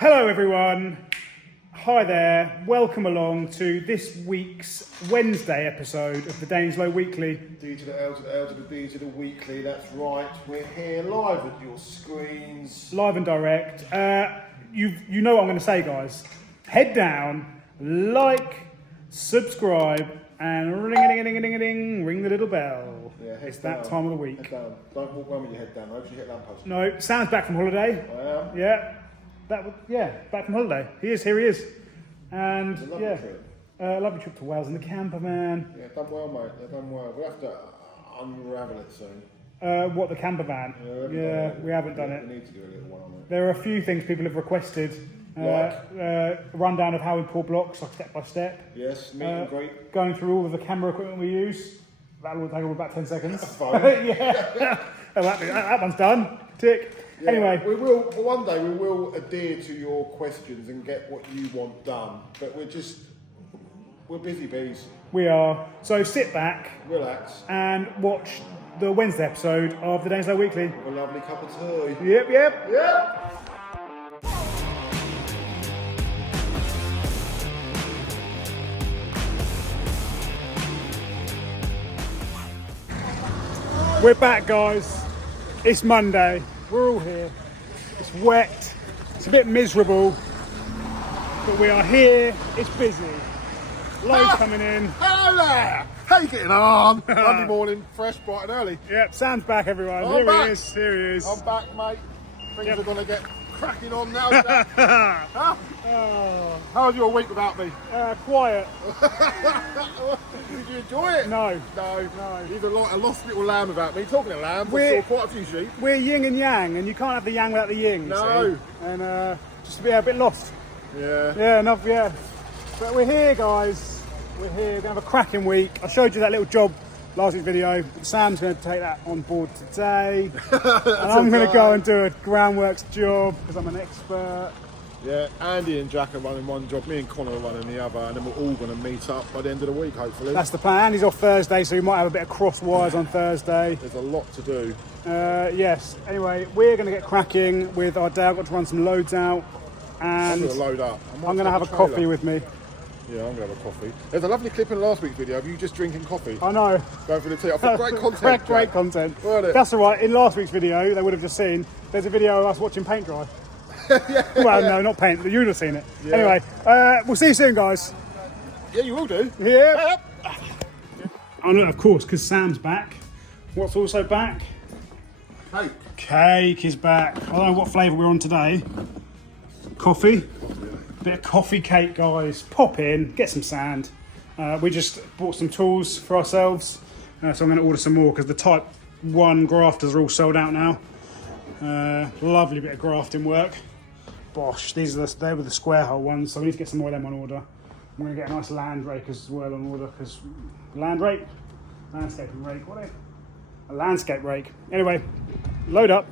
Hello everyone, hi there, welcome along to this week's Wednesday episode of the Daines-Lowe Weekly. D to the L to the L to the D to the Weekly, that's right, we're here live at your screens. Live and direct. You know what I'm going to say, guys. Head down, like, subscribe, and ring-a-ding-a-ding-a-ding-a-ding, ring the little bell. Yeah, it's that time of the week. Head down. Don't walk around with your head down, hopefully you hit lamppost. No, Sam's back from holiday. I am. Yeah. Back from holiday. Here he is. And It's a lovely trip. Lovely trip to Wales in the camper van. Yeah, done well, mate, they've done well. We'll have to unravel it soon. What, the camper van? We haven't done it. We need to do a little one on it. There are a few things people have requested. Rundown of how we pour blocks, like step by step. Yes, meet and greet. Going through all of the camera equipment we use. That will take about 10 seconds. Fine. Yeah. that one's done. Tick. Yeah, anyway. One day we will adhere to your questions and get what you want done. But we're busy bees. We are. So sit back. Relax. And watch the Wednesday episode of the Daines-Lowe Weekly. With a lovely cup of tea. Yep. We're back, guys. It's Monday. We're all here. It's wet. It's a bit miserable. But we are here. It's busy. Loads coming in. Hello there! How you getting on? Monday morning, fresh, bright and early. Yep, Sam's back, everyone. I'm back. Here he is. I'm back, mate. Things are going to get cracking on now. Huh? Oh. How was your week without me? Quiet. Did you enjoy it? No. He's a lost little lamb without me. Talking of lambs, I saw quite a few sheep. We're yin and yang, and you can't have the yang without the yin. No. See? And just a bit lost. Yeah. Yeah. But we're here, guys. We're here. We're going to have a cracking week. I showed you that little job last week's video. Sam's going to take that on board today. And I'm going to go and do a Groundworks job because I'm an expert. Yeah, Andy and Jack are running one job, me and Connor are running the other, and then we're all going to meet up by the end of the week, hopefully. That's the plan. Andy's off Thursday, so we might have a bit of cross wires on Thursday. There's a lot to do. Yes. Anyway, we're going to get cracking with our day. I've got to run some loads out. And I'm going to load up. I'm going to have a coffee with me. Yeah, I'm going to have a coffee. There's a lovely clip in last week's video of you just drinking coffee. I know. Going for the tea. I thought great content. Great content. Weren't it? That's all right. In last week's video, they would have just seen, there's a video of us watching paint dry. Yeah. Well, no, not paint. You would have seen it. Yeah. Anyway, we'll see you soon, guys. Yeah, you will do. Yeah. Oh, no, of course, because Sam's back. What's also back? Hey. Cake is back. I don't know what flavour we're on today. Coffee. Bit of coffee cake, guys. Pop in, get some sand. We just bought some tools for ourselves, so I'm going to order some more because the Type 1 grafters are all sold out now. Lovely bit of grafting work. Bosh, they were the square hole ones, so we need to get some more of them on order. I'm going to get a nice land rake as well on order because landscaping rake, what are they? A landscape rake. Anyway, load up.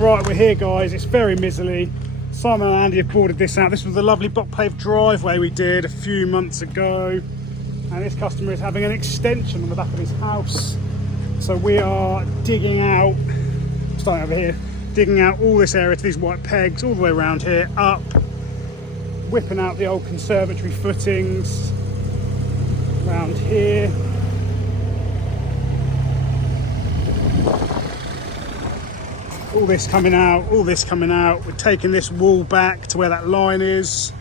Right, we're here, guys. It's very miserly. Simon and Andy have boarded this out. This was the lovely block paved driveway we did a few months ago. And this customer is having an extension on the back of his house. So we are digging out, starting over here, digging out all this area to these white pegs, all the way around here, up, whipping out the old conservatory footings, around here. All this coming out. We're taking this wall back to where that line is.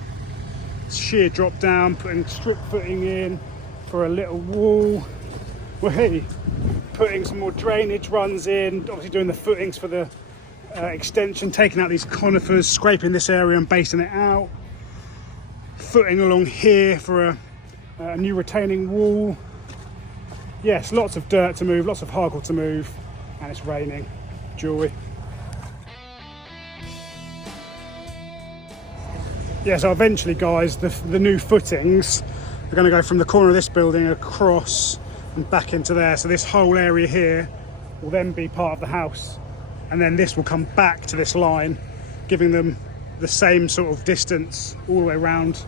Sheer drop down, putting strip footing in for a little wall. We're putting some more drainage runs in, obviously doing the footings for the extension, taking out these conifers, scraping this area and basing it out. Footing along here for a new retaining wall. Yes, lots of dirt to move, lots of hardcore to move, and it's raining. Joy. Yeah, so eventually, guys, the new footings are going to go from the corner of this building across and back into there. So this whole area here will then be part of the house. And then this will come back to this line, giving them the same sort of distance all the way around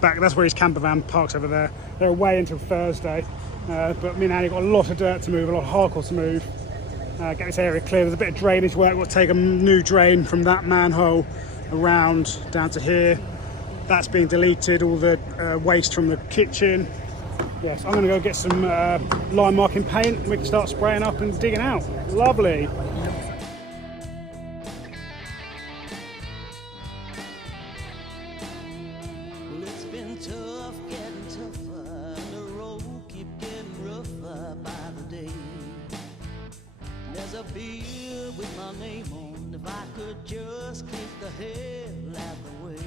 back. That's where his camper van parks over there. They're away until Thursday, but me and Annie got a lot of dirt to move, a lot of hardcore to move. Get this area clear. There's a bit of drainage work. We'll take a new drain from that manhole around down to here. That's being deleted, all the waste from the kitchen. Yes, I'm going to go get some line marking paint and we can start spraying up and digging out. Lovely. Well, it's been tough, getting tougher. The road keep getting rougher by the day. There's a beer with my name on. If I could just keep the hell out the way.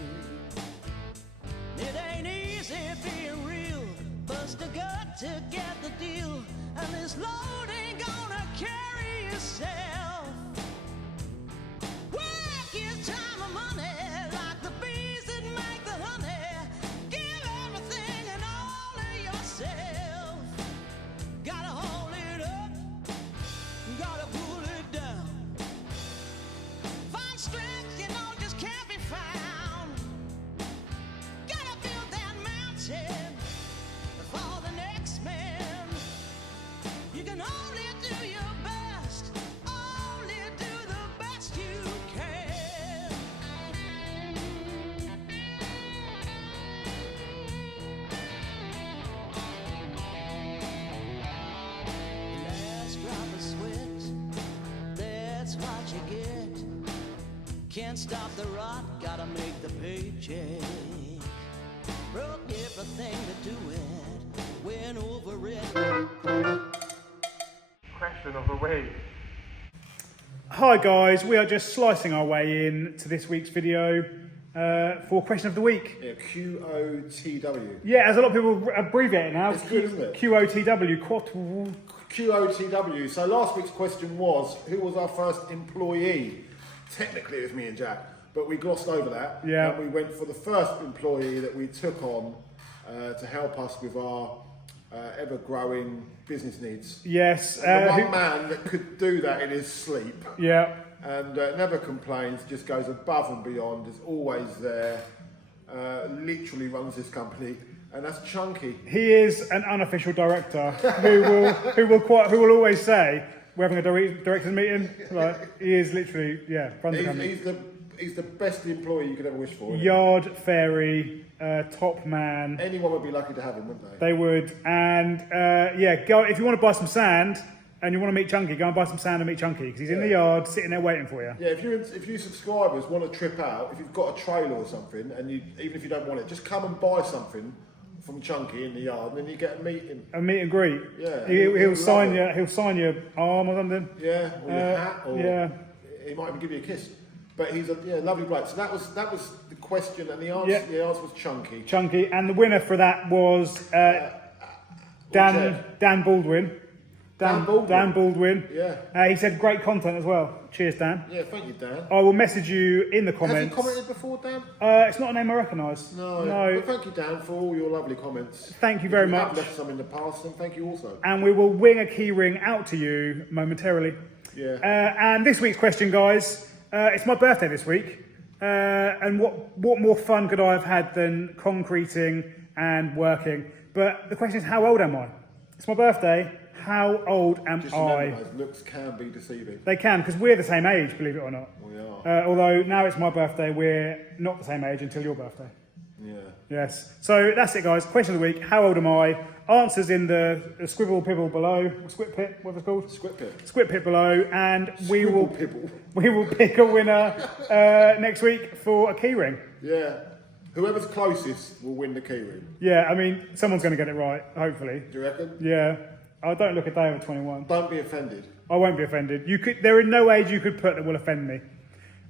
It ain't easy being real. Bust a gut to get the deal, and this load ain't gonna carry yourself. Work is time and money, like the bees that make the honey. Give everything and all of yourself. Gotta hold it up, gotta pull it down. Find strength, you know, just can't be found. Gotta build that mountain. For the next man, you can only do your best, only do the best you can. Last drop of sweat, that's what you get. Can't stop the rot, gotta make the paycheck. Broke everything to do it, went over it. Question of the week. Hi guys, we are just slicing our way in to this week's video for question of the week. Yeah, QOTW. Yeah, as a lot of people abbreviate it now. It's good, isn't it? QOTW. QOTW. So last week's question was, who was our first employee? Technically it was me and Jack, but we glossed over that. Yeah. And we went for the first employee that we took on to help us with our ever-growing business needs. Yes. And the one man that could do that in his sleep. Yeah. And never complains, just goes above and beyond, is always there, literally runs this company, and that's Chunky. He is an unofficial director who will always say, we're having a director's meeting. Like, he is literally, yeah, runs the company. He's the best employee you could ever wish for. Yard fairy, top man. Anyone would be lucky to have him, wouldn't they? They would. And yeah, go if you want to buy some sand and you want to meet Chunky, go and buy some sand and meet Chunky because he's in the yard sitting there waiting for you. Yeah, if you subscribers want to trip out, if you've got a trailer or something, and even if you don't want it, just come and buy something from Chunky in the yard, and then you get to meet him. A meet and greet. Yeah. He'll sign you. He'll sign your arm or something. Yeah, or your hat, or yeah. He might even give you a kiss. But he's a lovely bloke. So that was the question, and the answer was Chunky. Chunky, and the winner for that was Dan Baldwin. Dan Baldwin. Yeah. He said great content as well. Cheers, Dan. Yeah, thank you, Dan. I will message you in the comments. Has he commented before, Dan? It's not a name I recognise. No. But thank you, Dan, for all your lovely comments. Thank you very much. I've left some in the past, and thank you also. And we will wing a key ring out to you momentarily. Yeah. And this week's question, guys, it's my birthday this week. And what more fun could I have had than concreting and working? But the question is, how old am I? It's my birthday. How old am Just I? remember, those looks can be deceiving. They can, because we're the same age, believe it or not. We are. Although now it's my birthday, we're not the same age until your birthday. Yeah. Yes. So that's it, guys. Question of the week: how old am I? Answers in the scribble pibble below, squit pit, whatever it's called. Squit pit. Squit pit below, and we will Pibble. pick a winner next week for a keyring. Yeah. Whoever's closest will win the keyring. Yeah. I mean, someone's going to get it right, hopefully. Do you reckon? Yeah. I don't look a day over 21. Don't be offended. I won't be offended. There are no age you could put that will offend me.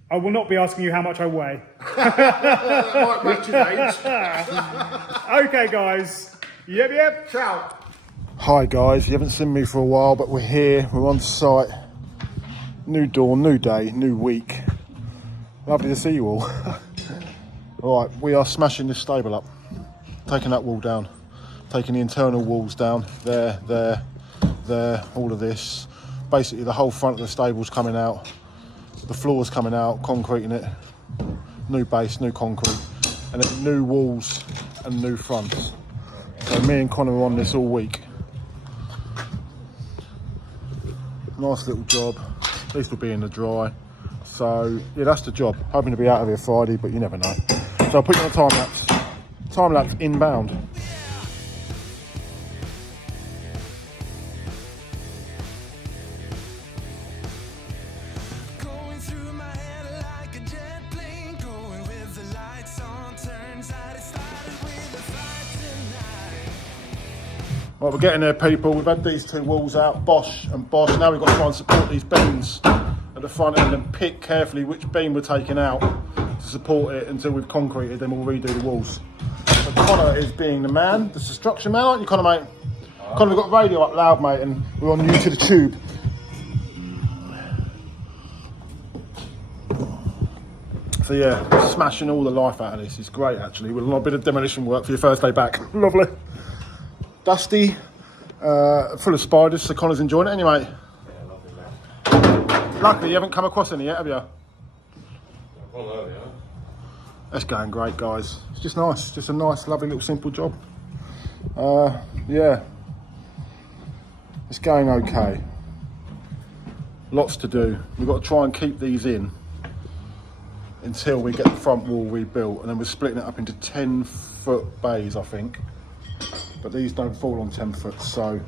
I will not be asking you how much I weigh. That might match his age. Okay, guys. Yep. Ciao. Hi, guys. You haven't seen me for a while, but we're here. We're on site. New dawn, new day, new week. Lovely to see you all. All right, we are smashing this stable up. Taking that wall down. Taking the internal walls down. There. All of this. Basically, the whole front of the stable's coming out. The floor's coming out, concreting it. new base, new concrete, and then new walls and new fronts. So me and Connor were on this all week. Nice little job. At least we'll be in the dry. So yeah, that's the job. Hoping to be out of here Friday, but you never know. So I'll put you on a time lapse. Time lapse inbound. Going through my head like a jet plane, going with the lights on, turns out it started with a fight tonight. Right, we're getting there, people. We've had these two walls out, Bosch and Bosch. Now we've got to try and support these beams at the front end and pick carefully which beam we're taking out to support it until we've concreted, then we'll redo the walls. So Connor is being the man, the construction man, aren't you, Connor, mate? Connor, we've got radio up loud, mate, and we're on you to the tube. So yeah, smashing all the life out of this. It's great, actually. With a little bit of demolition work for your first day back. Lovely. Dusty, full of spiders, so Connor's enjoying it anyway. Yeah, lovely, mate. Luckily, you haven't come across any yet, have you? Well, earlier. That's going great, guys. It's just nice. Just a nice, lovely little simple job. Yeah. It's going okay. Lots to do. We've got to try and keep these in until we get the front wall rebuilt, and then we're splitting it up into 10-foot bays, I think. But these don't fall on 10 foot, so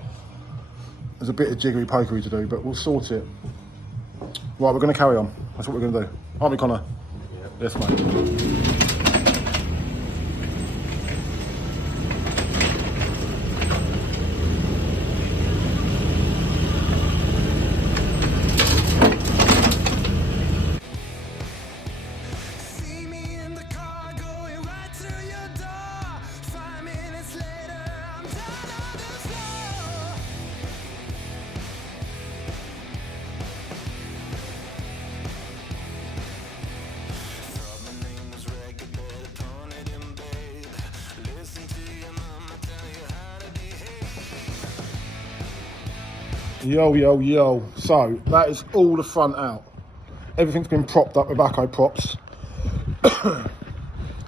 there's a bit of jiggery pokery to do, but we'll sort it. Right, we're going to carry on. That's what we're going to do. Aren't we, Connor? Yep. Yes, mate. See me in the car going right to your door. 5 minutes later, I'm down on the floor. Thought my name was Reggae, better pawn it in bed. Listen to your mama tell you how to behave. Yo, yo, yo. So, that is all the front out. Everything's been propped up with backhoe props.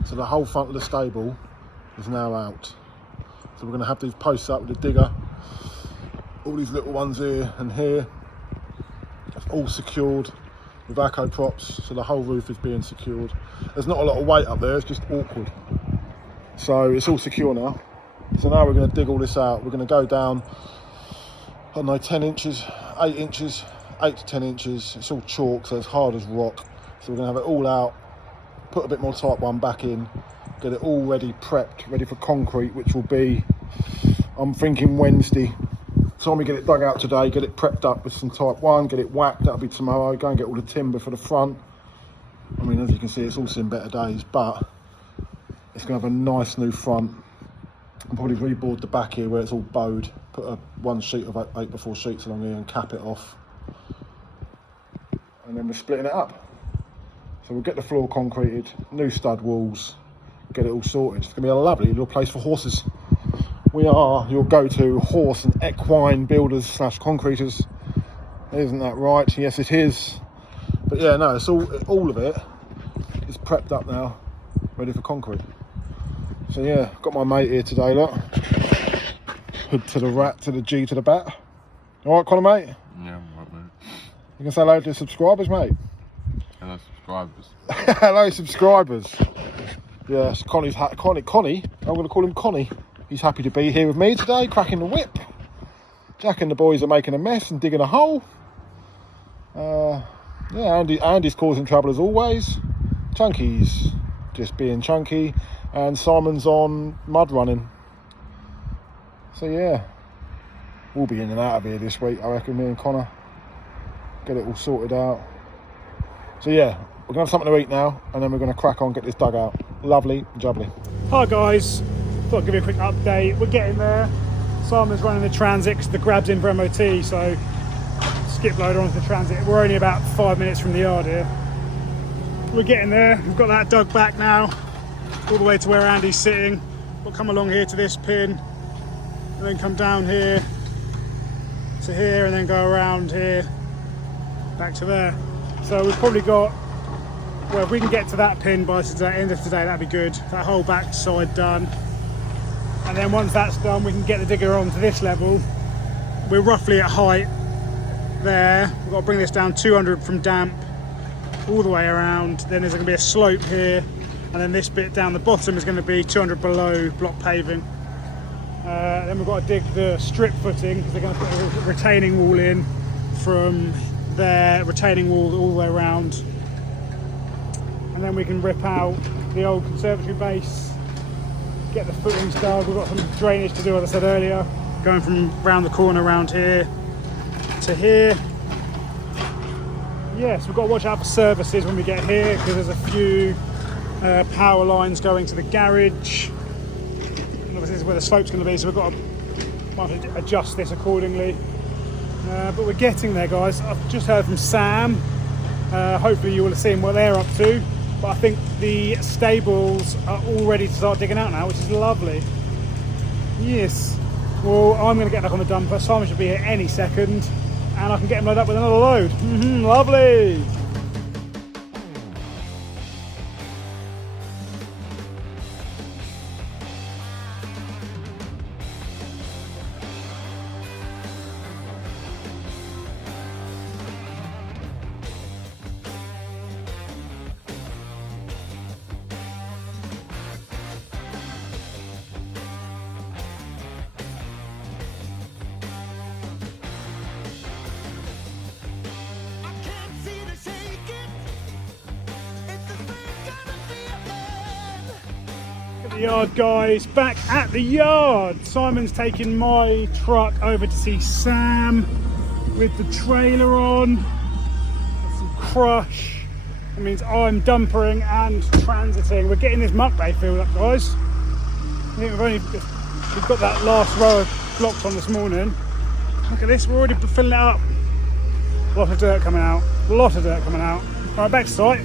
So the whole front of the stable is now out. So we're going to have these posts up with a digger. All these little ones here and here. It's all secured with backhoe props. So the whole roof is being secured. There's not a lot of weight up there, it's just awkward. So it's all secure now. So now we're going to dig all this out. We're going to go down, I don't know, 10 inches, 8 inches, 8 to 10 inches. It's all chalk, so it's hard as rock. So we're going to have it all out, put a bit more type 1 back in, get it all ready, prepped, ready for concrete, which will be, I'm thinking Wednesday. Time we get it dug out today, get it prepped up with some type 1, get it whacked, that'll be tomorrow. Go and get all the timber for the front. I mean, as you can see, it's all seen better days, but it's going to have a nice new front. I'll probably reboard the back here where it's all bowed, put a 1 sheet of 8x4 sheets along here and cap it off. And then we're splitting it up. So we'll get the floor concreted, new stud walls, get it all sorted. It's going to be a lovely little place for horses. We are your go-to horse and equine builders / concreters. Isn't that right? Yes, it is. But yeah, no, it's all of it is prepped up now, ready for concrete. So yeah, got my mate here today, look. Hood to the rat, to the G to the bat. All right, Connor, mate? Yeah, I'm right, mate. You can say hello to the subscribers, mate. Hello, subscribers. Hello, subscribers. Yes, Connie. I'm going to call him Connie. He's happy to be here with me today, cracking the whip. Jack and the boys are making a mess and digging a hole. Yeah, Andy's causing trouble as always. Chunky's just being chunky, and Simon's on mud running. So yeah, we'll be in and out of here this week, I reckon, me and Connor. Get it all sorted out. So yeah, we're going to have something to eat now, and then we're going to crack on, get this dug out. Lovely, jubbly. Hi guys, thought I'd give you a quick update. We're getting there. Simon's running the transit because the grab's in for MOT, so skip loader onto the transit. We're only about 5 minutes from the yard here. We're getting there. We've got that dug back now, all the way to where Andy's sitting. We'll come along here to this pin, and then come down here to here, and then go around here back to there. So we've probably got Well, if we can get to that pin by the end of today, that'd be good. That whole back side done. And then once that's done, we can get the digger on to this level. We're roughly at height there. We've got to bring this down 200 from damp all the way around. Then there's going to be a slope here. And then this bit down the bottom is going to be 200 below block paving. Then we've got to dig the strip footing because they're going to put a retaining wall in from there, retaining wall all the way around. And then we can rip out the old conservatory base, get the footings dug. We've got some drainage to do, as I said earlier, going from round the corner around here to here. Yes, we've got to watch out for services when we get here because there's a few power lines going to the garage. And obviously this is where the slope's going to be, so we've got to adjust this accordingly. But we're getting there, guys. I've just heard from Sam. Hopefully you will have seen what they're up to. But I think the stables are all ready to start digging out now, which is lovely. Yes. Well, I'm going to get back on the dumper. Simon should be here any second. And I can get him loaded up with another load. Lovely. Yard, guys, back at the yard. Simon's taking my truck over to see Sam with the trailer on. Got some crush. That means I'm dumpering and transiting. We're getting this muck bay filled up, guys. I think we've got that last row of blocks on this morning. Look at this, we're already filling it up. A lot of dirt coming out. A lot of dirt coming out. All right, back to site.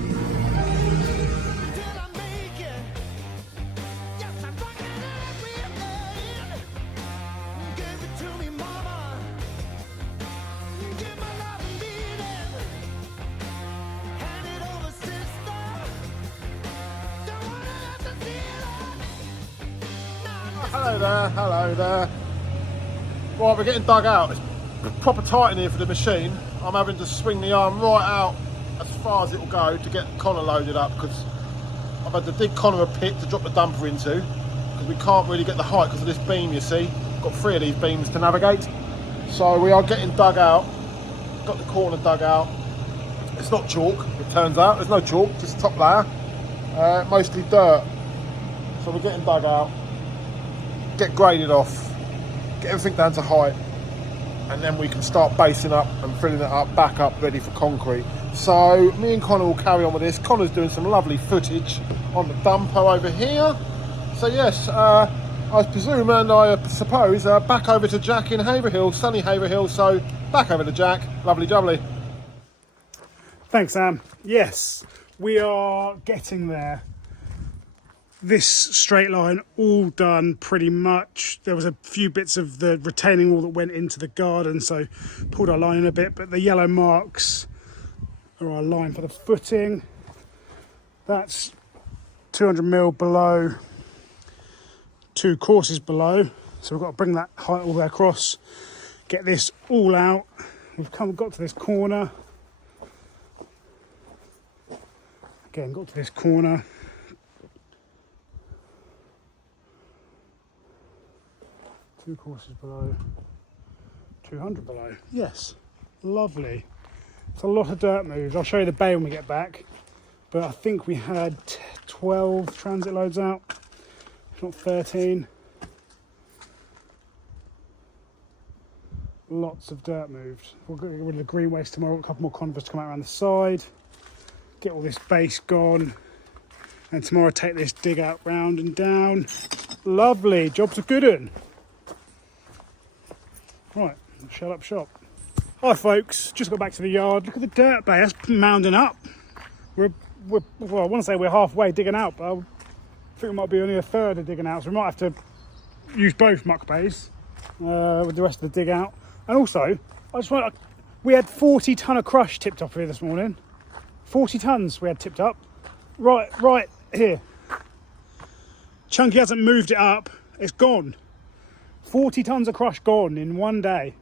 Hello there. Right, we're getting dug out. It's proper tight in here for the machine. I'm having to swing the arm right out as far as it will go to get Connor loaded up because I've had to dig Connor a pit to drop the dumper into because we can't really get the height because of this beam, you see. Got 3 of these beams to navigate. So we are getting dug out. Got the corner dug out. It's not chalk, it turns out. There's no chalk, just top layer. Mostly dirt. So we're getting dug out. Get graded off, get everything down to height, and then we can start basing up and filling it up, back up, ready for concrete. So me and Connor will carry on with this. Connor's doing some lovely footage on the dumper over here. So yes, I presume and I suppose back over to Jack in Haverhill, sunny Haverhill. So back over to Jack, lovely jubbly. Thanks, Sam. Yes, we are getting there. This straight line all done pretty much. There was a few bits of the retaining wall that went into the garden, so pulled our line in a bit, but the yellow marks are our line for the footing. That's 200mm below, 2 courses below, so we've got to bring that height all the way across, get this all out. We've got to this corner. Again, got to this corner. 2 courses below, 200 below. Yes, lovely. It's a lot of dirt moves. I'll show you the bay when we get back. But I think we had 12 transit loads out, if not 13. Lots of dirt moved. We'll get rid of the green waste tomorrow. A couple more convers to come out around the side. Get all this base gone. And tomorrow take this dig out round and down. Lovely, job's a good one. Right, shut up shop. Hi folks, just got back to the yard. Look at the dirt bay, that's mounding up. Well, I want to say we're halfway digging out, but I think we might be only a third of digging out, so we might have to use both muck bays with the rest of the dig out. And also, we had 40 tonne of crush tipped up here this morning. 40 tonnes we had tipped up. Right here. Chunky hasn't moved it up. It's gone. 40 tons of crush gone in one day.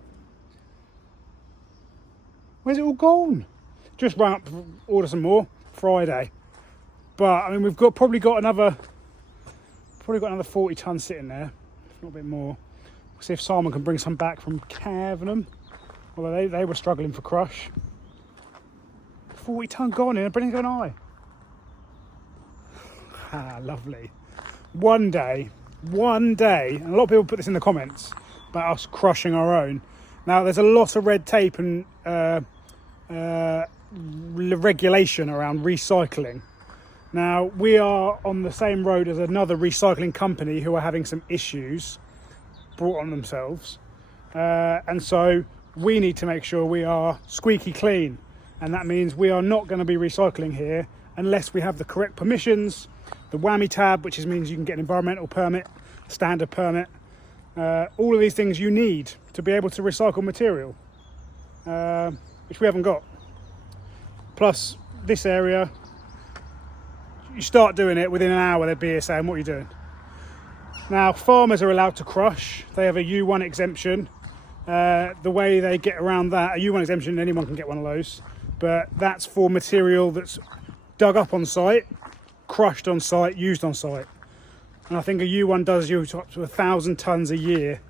Where's it all gone? Just run up, order some more Friday. But I mean, we've probably got another 40 tons sitting there, if not a bit more. We'll see if Simon can bring some back from Cavenham. Although they were struggling for crush. 40 ton gone in a blink of an eye. Ah, lovely. One day, and a lot of people put this in the comments about us crushing our own. Now, there's a lot of red tape and regulation around recycling. Now, we are on the same road as another recycling company who are having some issues brought on themselves. And so we need to make sure we are squeaky clean. And that means we are not going to be recycling here unless we have the correct permissions, the whammy tab, which means you can get an environmental permit, standard permit, all of these things you need to be able to recycle material, which we haven't got. Plus, this area, you start doing it, within an hour they'd be here saying, what are you doing? Now, farmers are allowed to crush. They have a U1 exemption. The way they get around that, a U1 exemption, anyone can get one of those, but that's for material that's dug up on site, crushed on site, used on site. And I think a U1 does you up to 1,000 tons a year.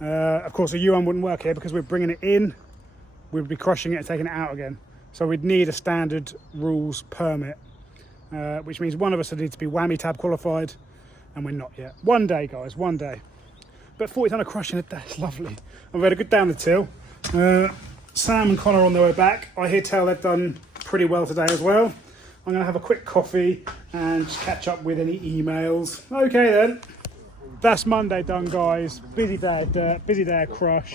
Of course, a U1 wouldn't work here because we're bringing it in, we'd be crushing it and taking it out again. So we'd need a standard rules permit, which means one of us would need to be whammy tab qualified, and we're not yet. One day, guys, one day. But 40 ton of crushing a day, that's lovely. I've had a good down the till. Sam and Connor on their way back. I hear tell they've done pretty well today as well. I'm going to have a quick coffee and just catch up with any emails. Okay then. That's Monday done, guys. Busy day of dirt, busy day of crush.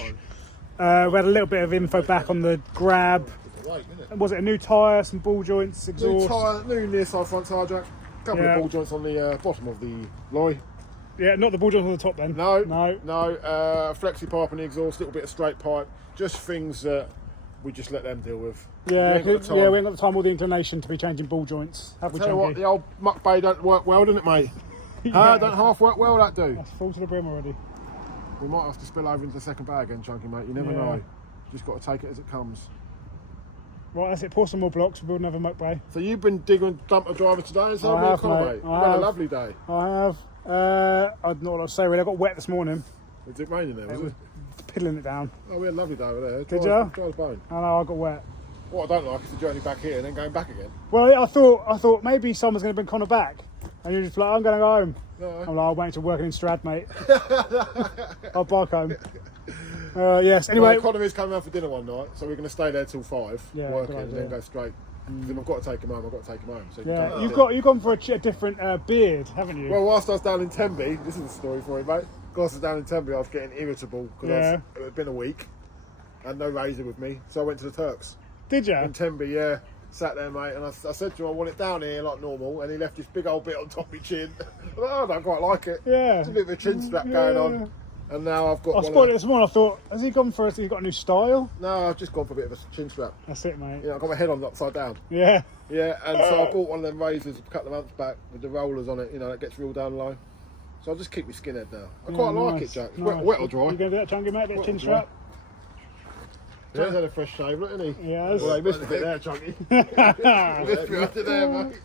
We had a little bit of info back on the grab. Was it a new tyre, some ball joints, exhaust? New tyre, new near side front tyre jack. Couple of ball joints on the bottom of the lorry. Yeah, not the ball joints on the top then. No. Flexi pipe on the exhaust, little bit of straight pipe. Just things that we just let them deal with. Yeah, we ain't got the time or the inclination to be changing ball joints, have we, Tell you Chunky? what, the old muck bay don't work well, doesn't it, mate? Yeah. Don't half work well, that do. That's full to the brim already. We might have to spill over into the second bag again, Chunky, mate. You never know. Just got to take it as it comes. Right, that's it. Pour some more blocks. We'll build another muck bay. So you've been digging dumper driver today? Is that I have, mate. We had a lovely day. I have. I don't know what to say really. I got wet this morning. Was it raining there, was it? Piddling it down. Oh, we had a lovely day over there. Did you? you? Dry as bone. I know, I got wet. What I don't like is the journey back here and then going back again. Well, I thought maybe someone's going to bring Connor back. And you're just like, I'm going to go home. No. I'm like, I'm waiting to working in Strad, mate. I'll bike home. Yes, anyway. Well, Connor is coming around for dinner one night, so we're going to stay there till 5, Yeah, working, good and idea. then go straight. Then I've got to take him home, So Yeah, you've gone for a different beard, haven't you? Well, whilst I was down in Tenby, this is a story for you, mate. Whilst I was down in Tenby, I was getting irritable because it had been a week and no razor with me, so I went to the Turks. Did you? In Tenby, yeah. Sat there, mate, and I said to him, I want it down here like normal, and he left this big old bit on top of my chin. I don't quite like it. Yeah. It's a bit of a chin strap going on. And now I've got I spotted it this morning. I thought, has he gone for has he got a new style? No, I've just gone for a bit of a chin strap. That's it, mate. Yeah, I've got my head on upside down. Yeah. Yeah, and so I bought one of them razors a couple of months back with the rollers on it, that gets real down low. So I'll just keep my skinhead now. I quite like it, Jack. It's Nice. wet or dry. You going to do that, Chunky, mate? Bit of chin strap? Yeah, he's had a fresh shave, look, isn't he? Yes. Well, he missed a bit there, Chunky. Missed me under there, mate.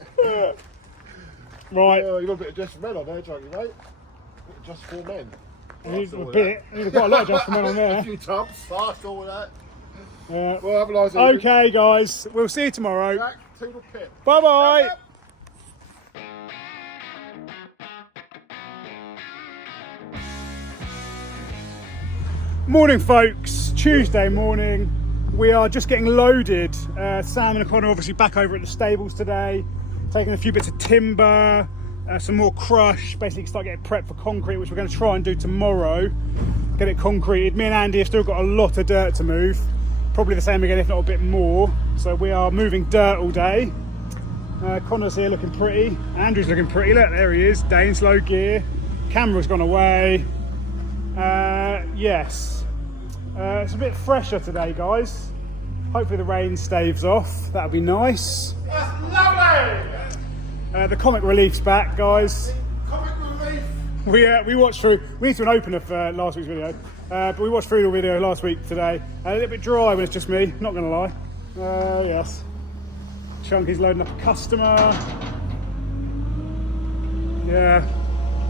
Right. Oh, you got a bit of just men on there, Chunky, mate. Just for men. I need a bit. I need quite a lot of adjustment on A there. few tubs, fast, all that. Yeah. Well, have a nice evening. Okay, guys. We'll see you tomorrow. Jack, toodle pip. Bye-bye. Morning, folks. Tuesday morning. We are just getting loaded. Sam and Connor obviously back over at the stables today, taking a few bits of timber, some more crush, basically start getting prepped for concrete, which we're going to try and do tomorrow. Get it concreted. Me and Andy have still got a lot of dirt to move. Probably the same again, if not a bit more. So we are moving dirt all day. Connor's here looking pretty. Andrew's looking pretty. Look, there he is. Daines-Lowe gear. Camera's gone away. Yes. It's a bit fresher today, guys. Hopefully the rain staves off. That'll be nice. That's lovely! The comic relief's back, guys. Comic relief. We watched through. We need to an opener for last week's video, but we watched through the video last week today. A little bit dry when it's just me. Not gonna lie. Yes. Chunky's loading up a customer. Yeah,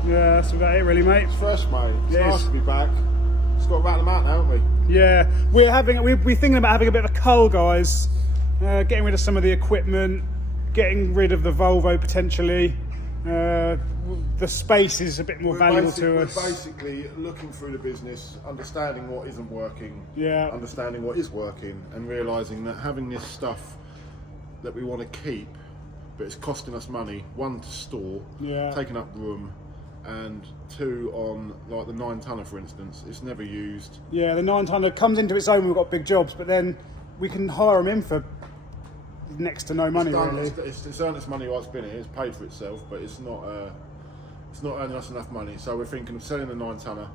that's about it, really, mate. It's fresh, mate. It's It nice is. to be back. Just got to rattle them out now, haven't we? Yeah, we're thinking about having a bit of a cull, guys. Getting rid of some of the equipment, getting rid of the Volvo potentially. The space is a bit more valuable to us. We're basically looking through the business, understanding what isn't working, Yeah. understanding what is working, and realising that having this stuff that we want to keep, but it's costing us money, one, to store, Yeah. taking up room, and two, on like the 9-tonner, for instance, it's never used. Yeah, the 9-tonner comes into its own when we've got big jobs, but then we can hire them in for next to no money, really. It's earned its money while it's been here. It's paid for itself, but it's not earning us enough money. So we're thinking of selling the 9-tonner.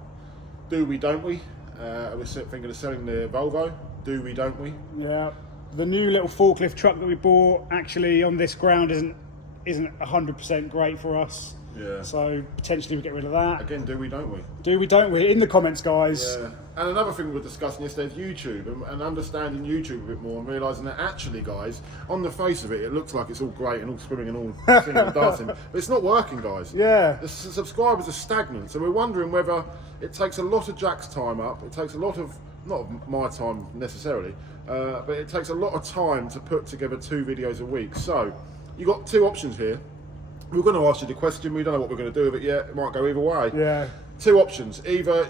Do we? Don't we? We're thinking of selling the Volvo. Do we? Don't we? Yeah, the new little forklift truck that we bought actually on this ground isn't 100% great for us. Yeah. So potentially we get rid of that. Again, do we? Don't we? Do we? Don't we? In the comments, guys. Yeah. And another thing we were discussing yesterday is YouTube and understanding YouTube a bit more and realising that actually, guys, on the face of it, it looks like it's all great and all swimming and all singing and dancing, but it's not working, guys. Yeah. The subscribers are stagnant, so we're wondering whether it takes a lot of Jack's time up, it takes a lot of, not of my time necessarily, but it takes a lot of time to put together 2 videos a week. So, you've got 2 options here. We're going to ask you the question, we don't know what we're going to do with it yet, it might go either way. Yeah. 2 options, either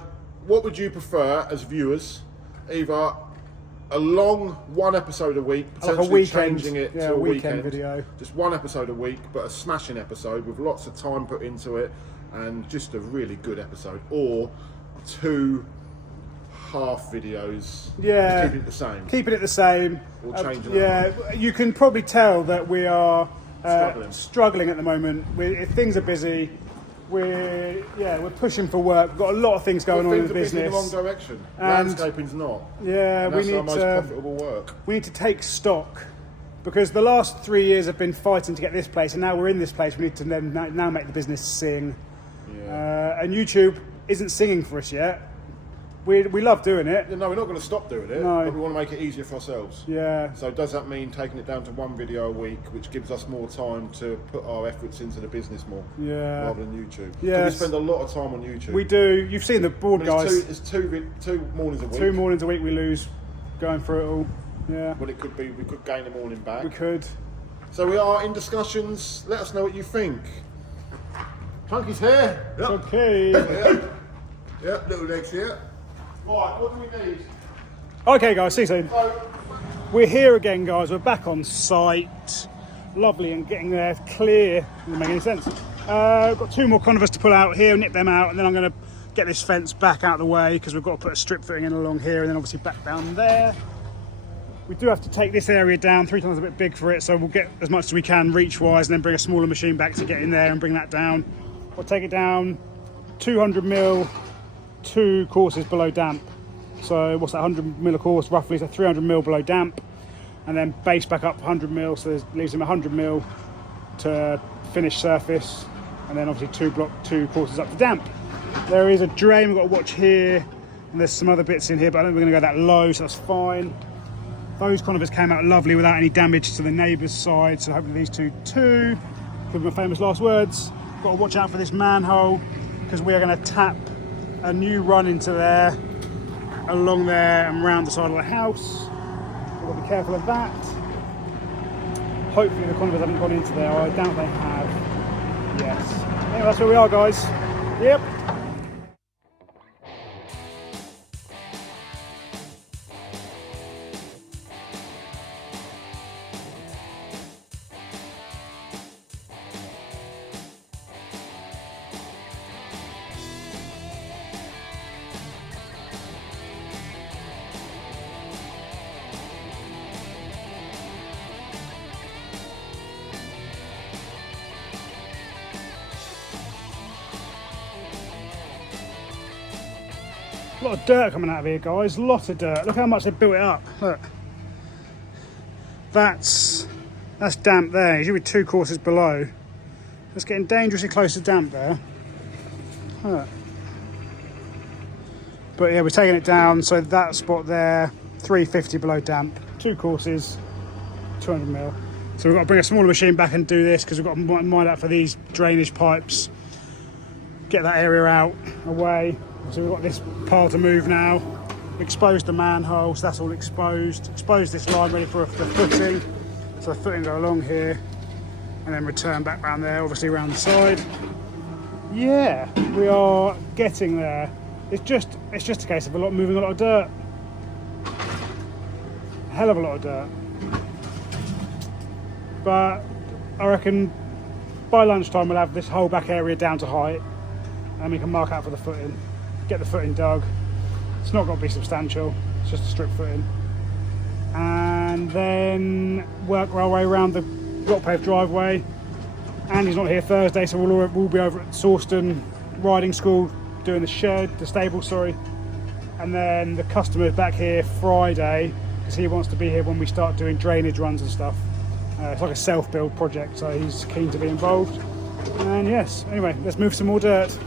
what would you prefer as viewers, either a long 1 episode a week, Like potentially a weekend, changing it yeah, to a weekend weekend video. just 1 episode a week, but a smashing episode with lots of time put into it and just a really good episode, or 2 half videos, Yeah. keeping it the same. Keeping it the same. Or changing it Yeah, you can probably tell that we are Struggling. at the moment. Things are busy. We're pushing for work. We've got a lot of things going on in Things the are busy in the wrong business. direction. And- Landscaping's not. Yeah, And we that's our need most to. profitable work. We need to take stock because the last 3 years have been fighting to get this place, and now we're in this place. We need to then now make the business sing. Yeah. And YouTube isn't singing for us yet. We love doing it. No, we're not going to stop doing it, No. but we want to make it easier for ourselves. Yeah. So does that mean taking it down to 1 video a week, which gives us more time to put our efforts into the business more, Yeah. rather than YouTube? 'Cause Yes. we spend a lot of time on YouTube. We do. You've seen the board, But guys. it's two mornings a week. 2 mornings a week we lose going through it all. Yeah. Well, it could be we could gain a morning back. We could. So we are in discussions. Let us know what you think. Chunky's here. Yep. Okay. Yep. Little legs here. Right. What do we need? Okay, guys. See you soon. So, We're here again, guys. We're back on site. Lovely and getting there clear. Doesn't make any sense. Got 2 more conifers to pull out here, nip them out, and then I'm going to get this fence back out of the way because we've got to put a strip footing in along here and then obviously back down there. We do have to take this area down. 3 tons is a bit big for it, so we'll get as much as we can reach-wise and then bring a smaller machine back to get in there and bring that down. We'll take it down 200 mil, 2 courses below damp. So what's that, 100 mil a course roughly, so 300 mil below damp, and then base back up 100 mil, so it leaves him 100 mil to finish surface, and then obviously 2 courses up to damp. There is a drain we've got to watch here, and there's some other bits in here, but I don't think we're going to go that low, so that's fine. Those conifers came out lovely without any damage to the neighbour's side, so hopefully these two too. With my famous last words, got to watch out for this manhole, because we are going to tap a new run into there, along there and round the side of the house. We've got to be careful of that. Hopefully the conifers haven't gone into there. I doubt they have. Yes. Anyway, that's where we are, guys. Yep. A lot of dirt coming out of here, guys. A lot of dirt. Look how much they built it up. Look. That's damp there. It should be 2 courses below. It's getting dangerously close to damp there. Huh. But yeah, we're taking it down, so that spot there, 350 below damp, 2 courses, 200 mil. So we've got to bring a smaller machine back and do this because we've got to mine out for these drainage pipes, get that area out, away. So we've got this pile to move now. Exposed the manhole, so that's all exposed. Exposed this line ready for the footing. So the footing go along here and then return back round there, obviously around the side. Yeah, we are getting there. It's just a case of moving a lot of dirt. A hell of a lot of dirt. But I reckon by lunchtime we'll have this whole back area down to height and we can mark out for the footing. Get the footing dug. It's not got to be substantial, it's just a strip footing. And then work our way around the rock paved driveway. Andy's not here Thursday, so we'll be over at Sawston Riding School doing the stable, sorry. And then the customer's back here Friday because he wants to be here when we start doing drainage runs and stuff. It's like a self-build project, so he's keen to be involved. And yes, anyway, let's move some more dirt.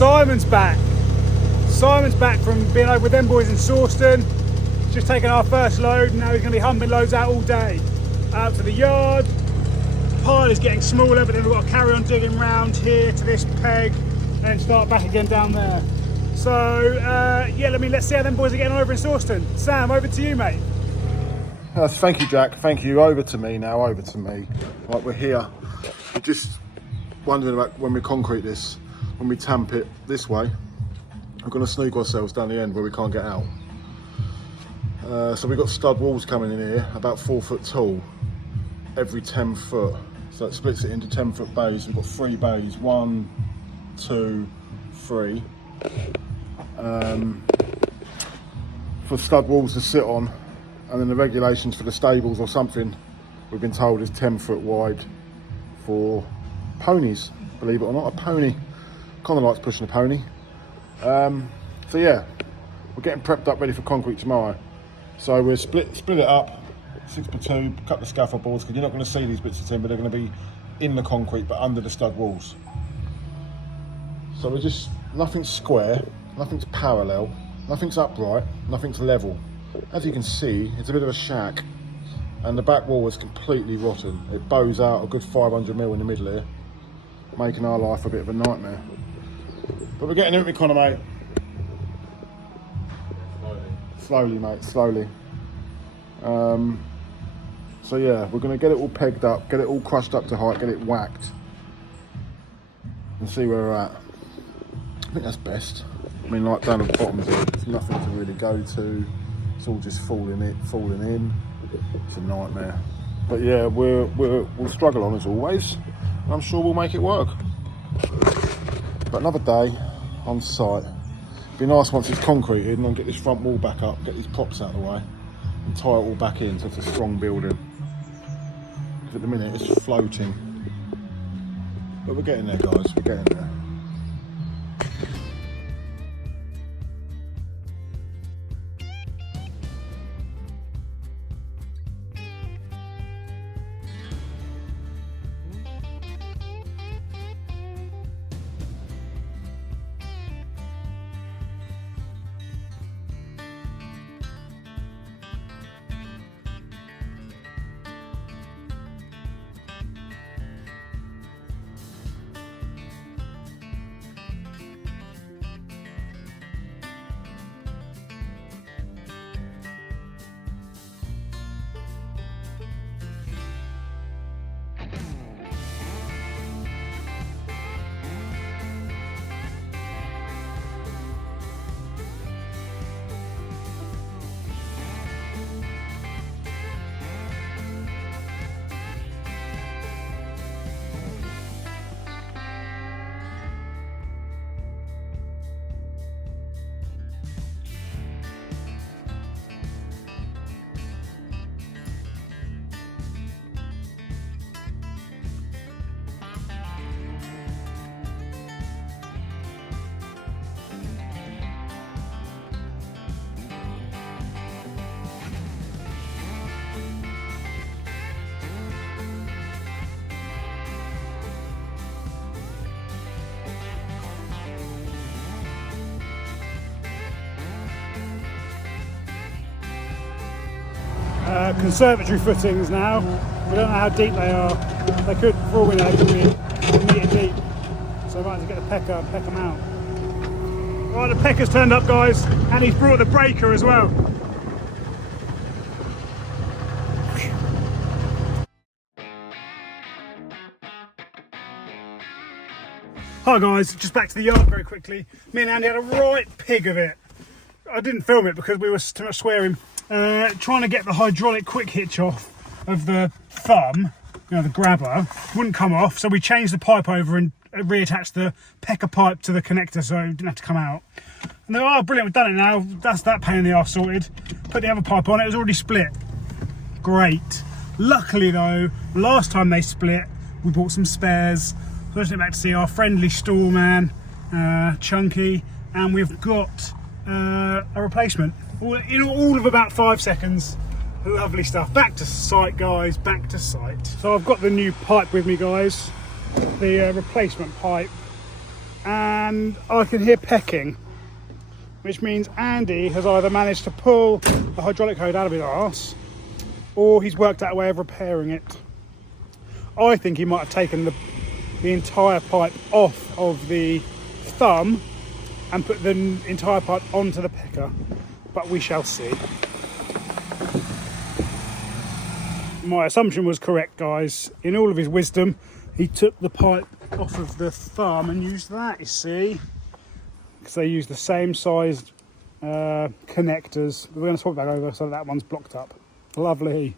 Simon's back. Simon's back from being over with them boys in Sawston. Just taken our first load, and now he's going to be humping loads out all day. Out to the yard. The pile is getting smaller, but then we've got to carry on digging round here to this peg and then start back again down there. So yeah, let's see how them boys are getting on over in Sawston. Sam, over to you, mate. Thank you, Jack. Thank you. Over to me now. Over to me. Right, we're here. We're just wondering about when we concrete this. When we tamp it this way, we're going to sneak ourselves down the end where we can't get out. So we've got stud walls coming in here, about 4 foot tall, every 10 foot. So it splits it into 10-foot bays. We've got 3 bays, 1, 2, 3. For stud walls to sit on, and then the regulations for the stables or something, we've been told is 10 foot wide for ponies, believe it or not, a pony. Kind of likes pushing a pony. So yeah, we're getting prepped up ready for concrete tomorrow. So we'll split it up, 6x2, cut the scaffold boards, because you're not going to see these bits of timber, they're going to be in the concrete but under the stud walls. So we're just, nothing's square, nothing's parallel, nothing's upright, nothing's level. As you can see, it's a bit of a shack, and the back wall is completely rotten. It bows out a good 500 mil in the middle here, making our life a bit of a nightmare. But we're getting into it, Connor, mate. Slowly, mate, slowly. So yeah, we're going to get it all pegged up, get it all crushed up to height, get it whacked, and see where we're at. I think that's best. I mean, like down at the bottom here, there's nothing to really go to. It's all just falling in. It's a nightmare. But yeah, we'll struggle on as always. And I'm sure we'll make it work. But another day on site. Be nice once it's concreted and I'll get this front wall back up, get these props out of the way, and tie it all back in so it's a strong building. Because at the minute it's floating. But we're getting there, guys. We're getting there. conservatory footings now. We don't know how deep they are. They could, for all we know, could be a metre deep. So I might have to get the pecker and peck them out. Right, the pecker's turned up, guys, and he's brought the breaker as well. Hi guys, just back to the yard very quickly. Me and Andy had a right pig of it. I didn't film it because we were too much swearing. Trying to get the hydraulic quick hitch off of the thumb, you know, the grabber, wouldn't come off, so we changed the pipe over and reattached the pecker pipe to the connector so it didn't have to come out. And they were, oh brilliant, we've done it now, that's that pain in the arse sorted. Put the other pipe on, it was already split. Great. Luckily though, last time they split, we bought some spares. So I just went back to see our friendly store man, Chunky, and we've got a replacement. In all of about 5 seconds. Lovely stuff. Back to site, guys, back to site. So I've got the new pipe with me, guys, the replacement pipe, and I can hear pecking, which means Andy has either managed to pull the hydraulic hose out of his arse, or he's worked out a way of repairing it. I think he might have taken the entire pipe off of the thumb and put the entire pipe onto the pecker, but we shall see. My assumption was correct, guys. In all of his wisdom, he took the pipe off of the thumb and used that, you see, because they use the same sized connectors. We're going to swap that over so that one's blocked up. Lovely.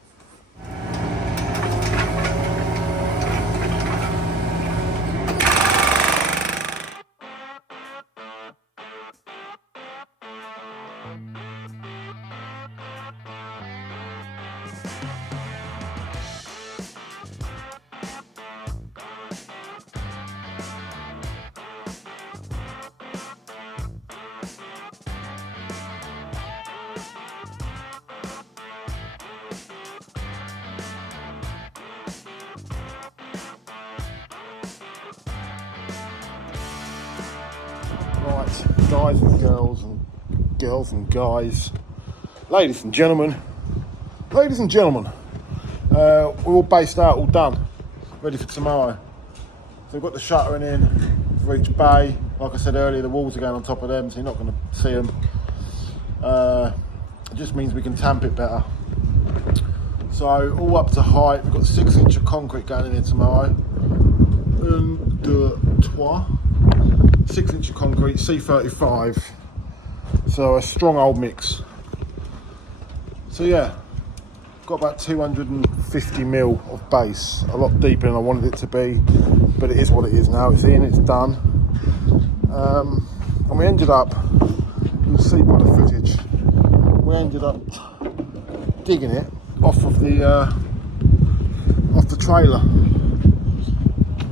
Right, guys and girls and guys, ladies and gentlemen, we're all based out, all done, ready for tomorrow. So we've got the shuttering in for each bay. Like I said earlier, the walls are going on top of them, so you're not going to see them. It just means we can tamp it better. So all up to height. We've got 6 inch of concrete going in here tomorrow. 1, 2, 3. 6 inch of concrete, C35, so a strong old mix. So yeah, got about 250 mil of base, a lot deeper than I wanted it to be, but it is what it is now. It's in, it's done, and we ended up, you'll see by the footage, we ended up digging it off of the trailer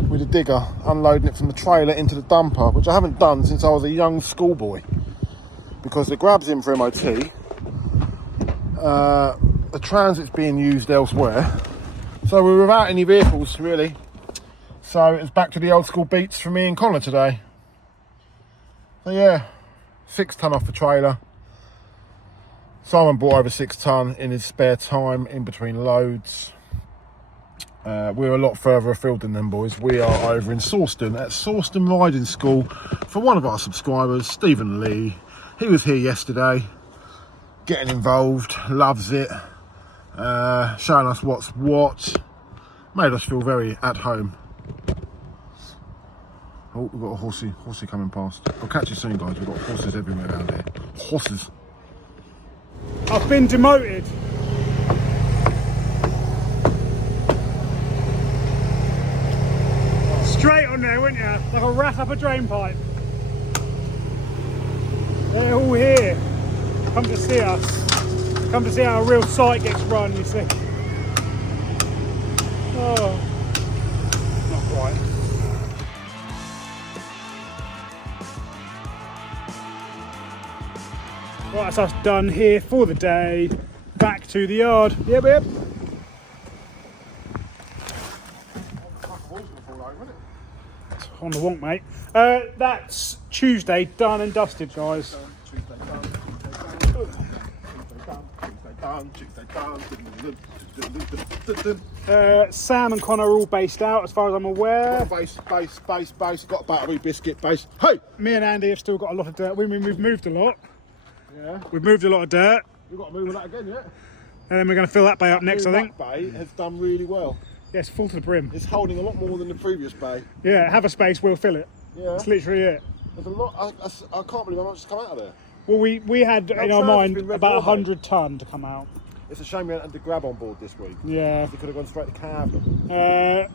with a digger, unloading it from the trailer into the dumper, which I haven't done since I was a young schoolboy, because the grab's in for MOT, the transit's being used elsewhere, so we were without any vehicles really, so it's back to the old school beats for me and Connor today. So yeah, 6 ton off the trailer. Simon brought over 6 ton in his spare time in between loads. We're a lot further afield than them boys. We are over in Sawston at Sawston Riding School for one of our subscribers, Stephen Lee. He was here yesterday, getting involved, loves it, showing us what's what, made us feel very at home. Oh, we've got a horsey coming past. I'll catch you soon, guys. We've got horses everywhere around here. Horses. I've been demoted. Straight on there, wouldn't you? Like a rat up a drain pipe. They're all here. Come to see us. Come to see how a real site gets run, you see. Oh, not quite. Right, that's us done here for the day. Back to the yard. Yep, yep. On the wonk, mate. That's Tuesday, done and dusted, guys. done, chicks they done. Sam and Connor are all based out, as far as I'm aware. Base. Got a battery biscuit base. Hey! Me and Andy have still got a lot of dirt. We've moved a lot. Yeah. We've moved a lot of dirt. We've got to move on that again, yeah? And then we're going to fill that bay up next, I think. That bay has done really well. Yeah, it's full to the brim. It's holding a lot more than the previous bay. Yeah, have a space, we'll fill it. Yeah. That's literally it. There's a lot. I can't believe how much has come out of there. Well, we had in our mind about 100 tonne to come out. It's a shame we hadn't had the grab on board this week. Yeah. We could have gone straight to cab.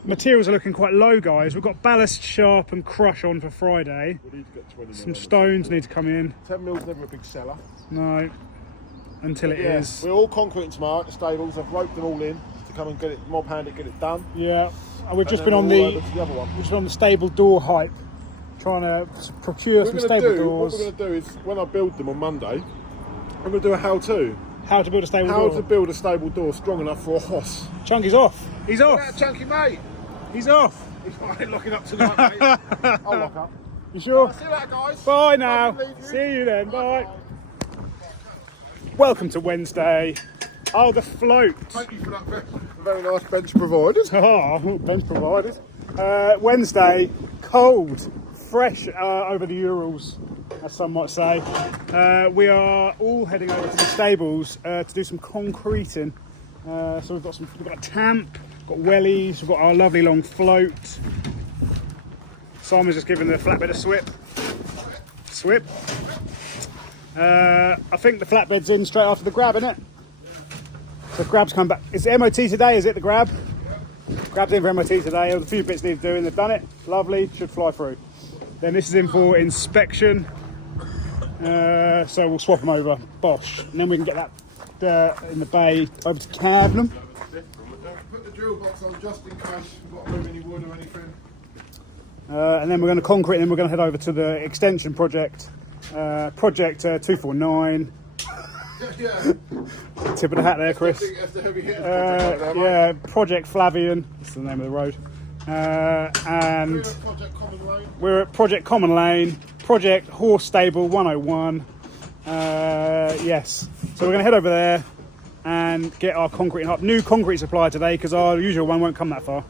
Materials are looking quite low, guys. We've got ballast, sharp and crush on for Friday. We need to get 20 Some stones need to come in. 10 mils never a big seller. No, until it is. We're all concreting tomorrow at the stables. I've roped them all in to come and get it, mob hand it, get it done. Yeah, and we've just And been then on we'll over to the other one. we've just been on the stable door hype, trying to procure some stable doors. What we're going to do is, when I build them on Monday, I'm going to do a how-to. How to build a stable How door. to build a stable door strong enough for a hoss. Chunky's off. He's off. Yeah, Chunky mate. He's off. He's fine locking up tonight, mate. I'll lock up. You sure? See you later, guys. Bye now. Love you, leave you. See you then. Bye. Welcome to Wednesday. Oh, the float. Thank you for that very nice bench provided. Oh, bench provided. Wednesday, cold, fresh over the Urals, as some might say. We are all heading over to the stables to do some concreting. So we've got a tamp, got wellies, we've got our lovely long float. Simon's just giving the flatbed a swip. I think the flatbed's in straight after the grab, isn't it? So grab's come back. Is the MOT today? Is it the grab? Grab's in for MOT today. There's a few bits need doing. They've done it. Lovely. Should fly through. Then this is in for inspection. So we'll swap them over. Bosh. And then we can get that dirt in the bay over to Cavenham. Put the drill box on just in case we've got to move any wood or anything. And then we're going to concrete and then we're going to head over to the extension project. Project 249. Yeah. Tip of the hat there, Chris. That's the heavy hitters project right there, Yeah, Project Flavian. That's the name of the road. And Project Common Lane. we're at Project Common Lane, Project Horse Stable 101. Yes. So we're going to head over there and get our concrete up. New concrete supply today because our usual one won't come that far.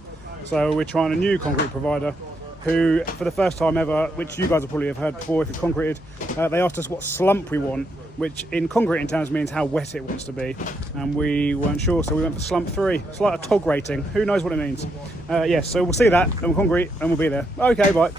So we're trying a new concrete provider who, for the first time ever, which you guys will probably have heard before if you've concreted, they asked us what slump we want, which in concreting terms means how wet it wants to be. And we weren't sure, so we went for slump 3. It's like a TOG rating. Who knows what it means? Yes, so we'll see that, and we'll concrete, and we'll be there. Okay, bye.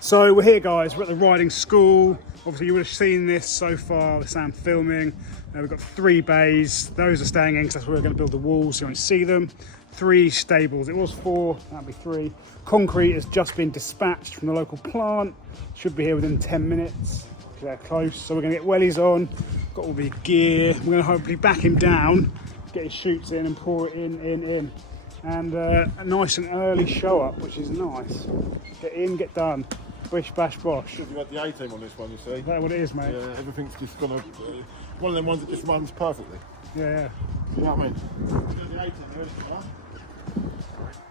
So we're here, guys. We're at the riding school. Obviously you would have seen this so far with Sam filming. We've got 3 bays. Those are staying in because that's where we're going to build the walls, so you won't see them. 3 stables. It was 4, that'll be 3. Concrete has just been dispatched from the local plant. Should be here within 10 minutes. They're close. So we're going to get wellies on. Got all the gear. We're going to hopefully back him down, get his chutes in and pour it in. And a nice and early show up, which is nice. Get in, get done. Bish, bash, bosh. You've got the A-team on this one, you see. Is that what it is, mate? Yeah, everything's just gonna... one of them ones that just runs perfectly. Yeah. You know what I mean? The A-team, there isn't it, huh?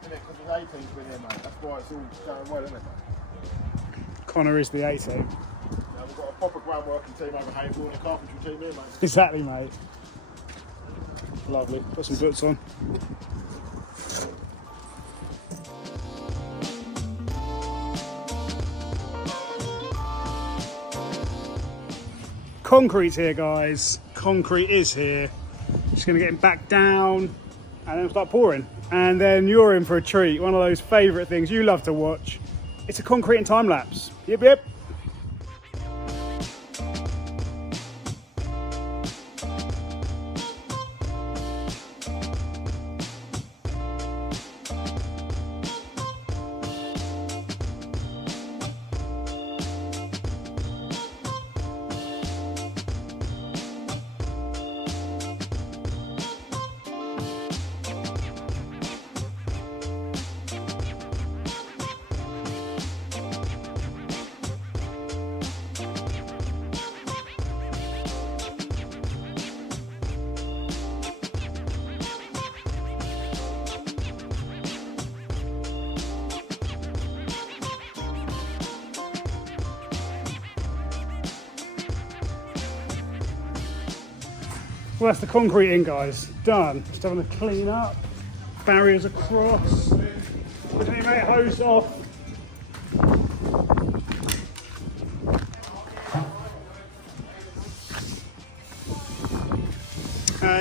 Because the A-team's been here, mate. That's why it's all going well, isn't it? Connor is the A-team. Now we've got a proper groundworking team over Havel and a carpentry team here, mate. Exactly, mate. Lovely. Put some boots on. Concrete's here, guys. Concrete is here. Just going to get him back down and then we'll start pouring. And then you're in for a treat. One of those favourite things you love to watch. It's a concrete and time lapse. Yep, yep. Well, that's the concrete in, guys. Done. Just having a clean up. Barriers across. Look at me, mate. Hose off.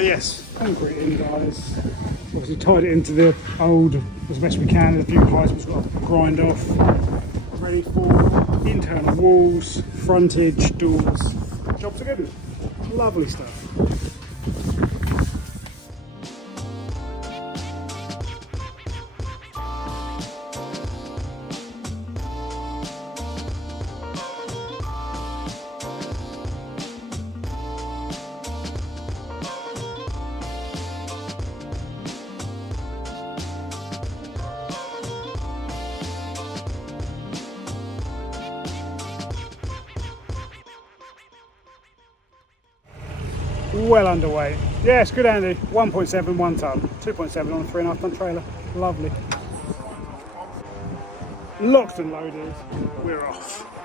Yes, concrete in, guys. Obviously tied it into the old as best we can. There's a few pipes we've got to grind off. Ready for internal walls, frontage, doors. Jobs are good. Lovely stuff. Well underway. Yes, good Andy. 1.7, 1 tonne. 2.7 on a 3.5 tonne trailer. Lovely. Locked and loaded. We're off.